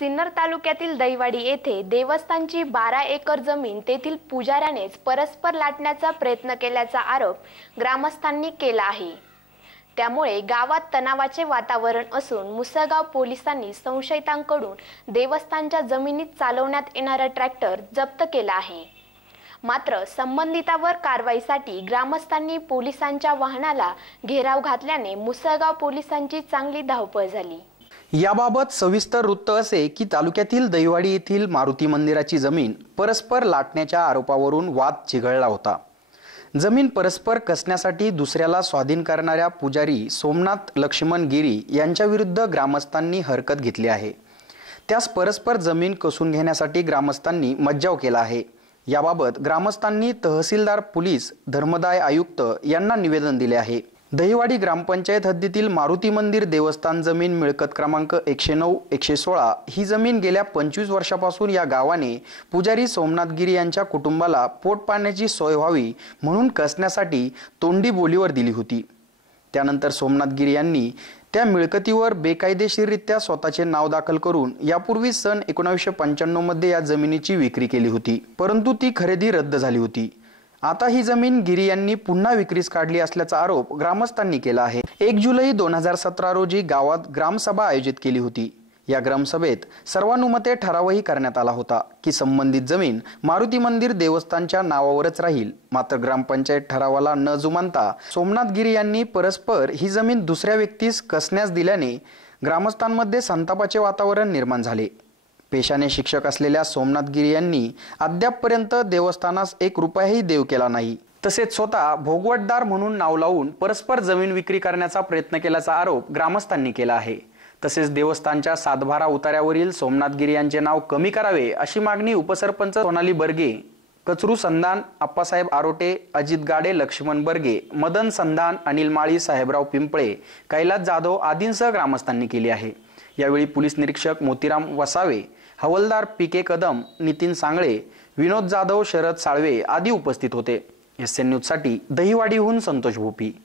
सिन्नर तालुक्यातील दैवाडी येथे देवस्थानची बारा एकर जमीन तेथील पुजाऱ्यानेच परस्पर लाटण्याचा प्रयत्न केल्याचा आरोप ग्रामस्थांनी केला आहे. त्यामुळे गावात तणावाचे वातावरण असून मुसळगाव पोलिसांनी संशयितांकडून देवस्थानच्या जमिनीत चालवण्यात येणारा ट्रॅक्टर जप्त केला आहे. मात्र संबंधितावर कारवाईसाठी ग्रामस्थांनी पोलिसांच्या वाहनाला घेराव घातल्याने मुसळगाव पोलिसांची चांगली धावपळ झाली. याबाबत सविस्तर वृत्त असे की तालुक्यातील दैवाडी येथील मारुती मंदिराची जमीन परस्पर लाटण्याच्या आरोपावरून वाद चिघळला होता. जमीन परस्पर कसण्यासाठी दुसऱ्याला स्वाधीन करणाऱ्या पुजारी सोमनाथ लक्ष्मण गिरी यांच्याविरुद्ध ग्रामस्थांनी हरकत घेतली आहे. त्यास परस्पर जमीन कसून घेण्यासाठी ग्रामस्थांनी मज्जाव केला आहे. याबाबत ग्रामस्थांनी तहसीलदार पोलीस धर्मदाय आयुक्त यांना निवेदन दिले आहे. दहिवाडी ग्रामपंचायत हद्दीतील मारुती मंदिर देवस्थान जमीन मिळकत क्रमांक एकशे नऊ एकशे सोळा ही जमीन गेल्या पंचवीस वर्षापासून या गावाने पुजारी सोमनाथ गिरी यांच्या कुटुंबाला पोट पाण्याची सोय व्हावी म्हणून कसण्यासाठी तोंडी बोलीवर दिली होती. त्यानंतर सोमनाथ गिरी यांनी त्या मिळकतीवर बेकायदेशीररित्या स्वतःचे नाव दाखल करून यापूर्वी सन एकोणीसशे पंच्याण्णवमध्ये या जमिनीची विक्री केली होती परंतु ती खरेदी रद्द झाली होती. आता ही जमीन गिरी यांनी पुन्हा विक्रीस काढली असल्याचा आरोप ग्रामस्थांनी केला आहे. एक जुलै दोन हजार सतरा रोजी गावात ग्रामसभा आयोजित केली होती. या ग्रामसभेत सर्वानुमते ठरावही करण्यात आला होता की संबंधित जमीन मारुती मंदिर देवस्थानच्या नावावरच राहील. मात्र ग्रामपंचायत ठरावाला न जुमानता सोमनाथ गिरी यांनी परस्पर ही जमीन दुसऱ्या व्यक्तीस कसण्यास दिल्याने ग्रामस्थांमध्ये संतापाचे वातावरण निर्माण झाले. पेशाने शिक्षक असलेल्या सोमनाथ गिरी यांनी अद्यापपर्यंत देवस्थानास एक रुपयाही देव केला नाही. तसेच स्वतः भोगवटदार म्हणून नाव लावून परस्पर जमीन विक्री करण्याचा प्रयत्न केल्याचा आरोप ग्रामस्थांनी केला आहे. तसेच देवस्थानच्या सातबारा उतार्यावरील सोमनाथ गिरी यांचे नाव कमी करावे अशी मागणी उपसरपंच सोनाली बर्गे कचरू संधान आप्पासाहेब आरोटे अजित गाडे लक्ष्मण बर्गे मदन संधान अनिल माळी साहेबराव पिंपळे कैलास जाधव आदींसह ग्रामस्थांनी केली आहे. यावेळी पोलीस निरीक्षक मोतीराम वसावे हवलदार पी के कदम नितीन सांगळे विनोद जाधव शरद साळवे आदी उपस्थित होते. एस एन न्यूजसाठी दहिवाडीहून संतोष भोपी.